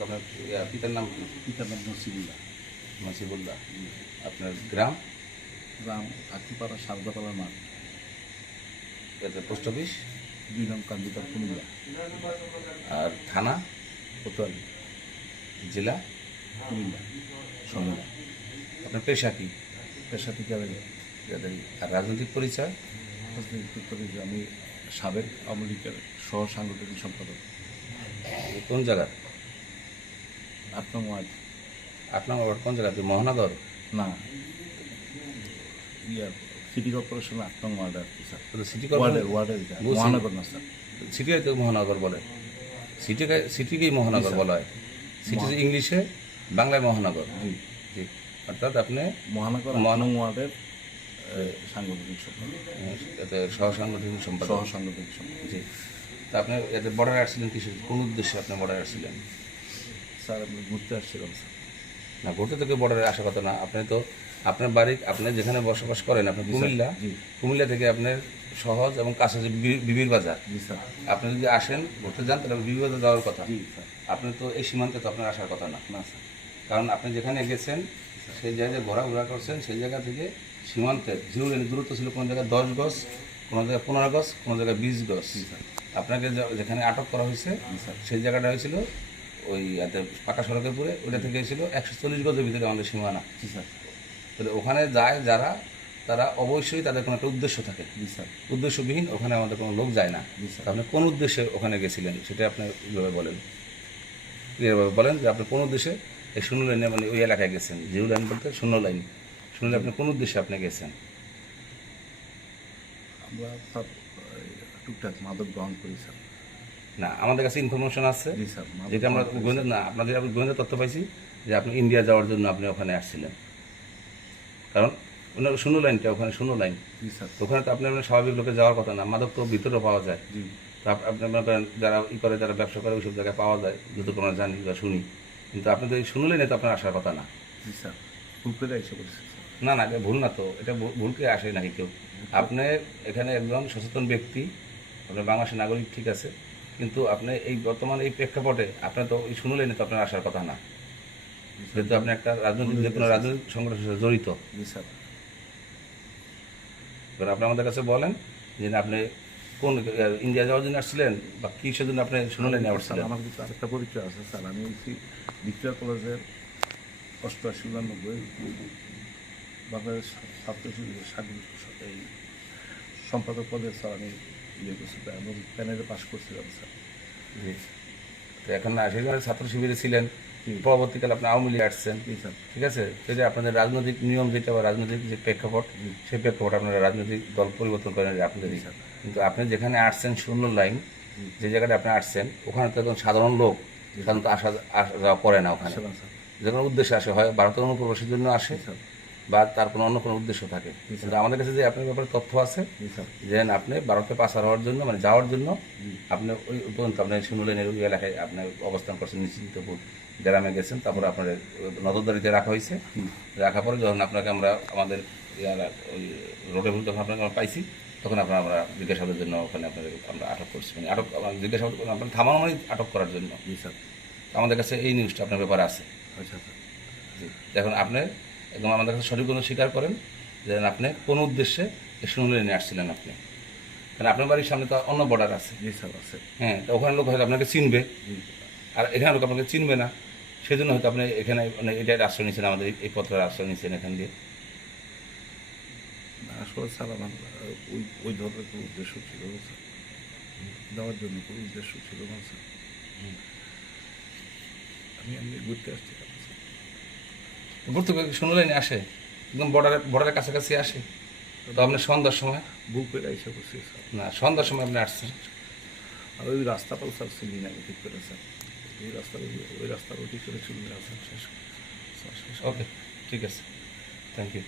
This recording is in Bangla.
আপনার পিতার নাম পিতার নাম নসিবুল্লাহ মাসিবুল্লাহ আপনার গ্রাম রাম আকিপাড়া সারদাপাড়ার মাঠ পোস্ট অফিস দুই নাম কান্দিকার কুমিল্লা আর থানা কোতোয়ালি জেলা কুমিল্লা সমিলা আপনার পেশা কি পেশা আমি আর রাজনৈতিক পরিচয় রাজনীতি করি যে আমি সাবেক আওয়ামী লীগের সহ সাংগঠনিক সম্পাদক কোন জায়গার আট নং ওয়ার্ড। আট নম্বর ওয়ার্ড কোন জায়গাতে মহানগর? না। ইয়ার সিটি কর্পোরেশন আট নং ওয়ার্ড আর কি স্যার সিটি ওয়ার্ডের ওয়ার্ডের মহানগর না স্যার সিটি তো মহানগর বলে। সিটিকে সিটিকেই মহানগর বলা হয়। সিটি ইংলিশে বাংলায় মহানগর। জি। জি। অর্থাৎ আপনি মহানগর মহান- ওয়ার্ডের সাংগঠনিক সম্পাদক। আহ, এতে সহসাংগঠনিক সম্পাদক। সহ সাংগঠনিক সম্পাদক জি। তা আপনি এতে বর্ডারে আসছিলেন কিছু কোন উদ্দেশ্যে আপনি বর্ডারে আসছিলেন? স্যার আমি ঘুরতে আসছিলাম স্যার। না ঘুরতে থেকে বর্ডারে আসার কথা না। আপনি তো আপনার বাড়ি আপনি যেখানে বসবাস করেন আপনি কুমিল্লা। কুমিল্লা থেকে আপনার সহজ এবং কাছে যে বিবির বাজার। আপনি যদি আসেন ঘুরতে যান তাহলে বিবির বাজার যাওয়ার কথা। আপনি তো এই সীমান্তে তো আপনার আসার কথা না। না স্যার। কারণ আপনি যেখানে গেছেন সেই জায়গায় ঘোরাঘোরা করছেন সেই জায়গা থেকে সীমান্তে জিরো দূরত্ব ছিল কোনো জায়গায়? দশ গজ কোনো জায়গায় পনেরো গজ কোনো জায়গায় বিশ গজ আপনাকে যেখানে আটক করা হয়েছে সেই জায়গাটা হয়েছিল ওই পাকা সড়কের পরে ওইটা থেকে ছিল একশো চল্লিশ গজের ভিতরে আমাদের সীমানা। তাহলে ওখানে যায় যারা তারা অবশ্যই তাদের কোনো একটা উদ্দেশ্য থাকে। উদ্দেশ্যবিহীন ওখানে আমাদের কোনো লোক যায় না। আপনি কোন উদ্দেশ্যে ওখানে গেছিলেন সেটা আপনি এইভাবে বলেন। ক্লিয়ারভাবে বলেন যে আপনি কোন উদ্দেশ্যে এই শূন্য লাইনে মানে ওই এলাকায় গেছেন জিরো লাইন বলতে শূন্য লাইন। শূন্য লাইন আপনি কোন উদ্দেশ্যে আপনি গেছেন? আমরা টুকটাক মাদক গ্রহণ করি স্যার। না আমাদের কাছে ইনফরমেশন আছে। জি স্যার যেটা আমরা গোয়েন্দা না আপনাদের আমি গোয়েন্দা তথ্য পাইছি যে আপনি ইন্ডিয়া যাওয়ার জন্য আপনি ওখানে আসছিলেন। কারণ ওনার শূন্য লাইনটা ওখানে শূন্য লাইন। ওখানে তো আপনি আপনার স্বাভাবিক লোকে যাওয়ার কথা না মাদক তো ভিতরেও পাওয়া যায়। আপনি মনে করেন যারা ই করে যারা ব্যবসা করে ওইসব জায়গায় পাওয়া যায় যতটুকু আমরা জানি বা শুনি। কিন্তু আপনি তো এই শুনলেন তো আপনার আসার কথা না। জি স্যার। ভুল করে এসে না না ভুল না তো এটা ভুল- ভুলকে আসে নাকি কেউ? আপনি এখানে একজন সচেতন ব্যক্তি আপনার বাংলাদেশের নাগরিক ঠিক আছে? কিন্তু আপনি এই বর্তমান এই প্রেক্ষাপটে আপনার তো শুনলেন তো আপনার আসার কথা না। যেহেতু আপনি একটা রাজনৈতিক যে কোনো রাজনৈতিক সংগঠনের সাথে জড়িত। স্যার। এবার আপনি আমাদের কাছে বলেন যে না আপনি কোন ইন্ডিয়া যাওয়ার জন্য আসছিলেন বা কি সেজন্য আপনি শুনলেন স্যার আসছিলেন আমার কিন্তু আরেকটা পরিচয় আছে স্যার। আমি হচ্ছি ভিক্টোরিয়া কলেজের অষ্টআশি উনানব্বই। বাংলাদেশ ছাত্র শিবিরের স্বাধীন এই সম্পাদক পদে স্যার আমি ইয়ে করছি এবং প্যানেলে পাশ করছিলাম স্যার তো এখন সেখানে ছাত্র শিবিরে ছিলেন। পরবর্তীকালে আপনি আওয়ামী লীগে আসছেন। ঠিক আছে? সেটা আপনাদের রাজনৈতিক নিয়ম যেটা বা রাজনৈতিক যে প্রেক্ষাপট সেই প্রেক্ষাপট আপনারা রাজনৈতিক দল পরিবর্তন করেন আপনাদের। কিন্তু আপনি যেখানে আসছেন শূন্য লাইন যে জায়গাটা আপনি আসছেন ওখানে তো একজন সাধারণ লোক সাধারণত আসা আসা যাওয়া করে না ওখানে। আসলাম স্যার যে কোনো উদ্দেশ্যে আসে হয় ভারতের অনুপ্রবেশের জন্য আসে। বা তার কোনো অন্য কোনো উদ্দেশ্য থাকে। কিন্তু আমাদের কাছে যে আপনার ব্যাপারে তথ্য আছে যে আপনি ভারতে পাচার হওয়ার জন্য মানে যাওয়ার জন্য আপনি ওই পর্যন্ত আপনি শুনলেন ওই এলাকায় আপনি অবস্থান করছেন নিশ্চিন্তপুর গ্রামে গেছেন তারপরে আপনার নজরদারিতে রাখা হয়েছে। রাখার পরে যখন আপনাকে আমরা আমাদের ওই রোডে ভুল যখন আপনাকে আমরা পাইছি তখন আপনার আমরা জিজ্ঞাসাবাদের জন্য ওখানে আপনার আমরা আটক করছি। মানে আটক জিজ্ঞাসাবাদ আপনার থামানো মানে আটক করার জন্য। আমাদের কাছে এই নিউজটা আপনার ব্যাপারে আছে। আচ্ছা জি। এখন আপনি একদম আমাদের কাছে সঠিক কোনো স্বীকার করেন যে আপনি কোন উদ্দেশ্যে শুনলে নিয়ে আসছিলেন আপনি। কারণ আপনার বাড়ির সামনে তো অন্য বর্ডার আছে। আছে। হ্যাঁ তো ওখানে লোক হয়তো আপনাকে চিনবে। আর এখানে লোক আপনাকে চিনবে না। সেই জন্য হয়তো আপনি এখানে মানে এটার আশ্রয় নিচ্ছেন আমাদের এই- পত্রের আশ্রয় নিচ্ছেন এখান দিয়ে। আসলে স্যার আমার ওই ওই ধরনের কোনো উদ্দেশ্য ছিল না স্যার। দেওয়ার জন্য কোনো উদ্দেশ্য ছিল না স্যার। আমি এমনি ঘুরতে আসছিলাম। ঘুরতে শুনলে নিয়ে আসে। একদম বর্ডারের বর্ডারের কাছাকাছি আসে। তো আপনি সন্ধ্যার সময় বুক করে এসে স্যার না সন্ধ্যার সময় আপনি আসছেন। আর ওই রাস্তাটাও স্যার চিনি না ঠিক করে স্যার ওই রাস্তা ওই রাস্তাটাও ঠিক করে চলে আসেন শেষ। ওকে ঠিক আছে। Thank you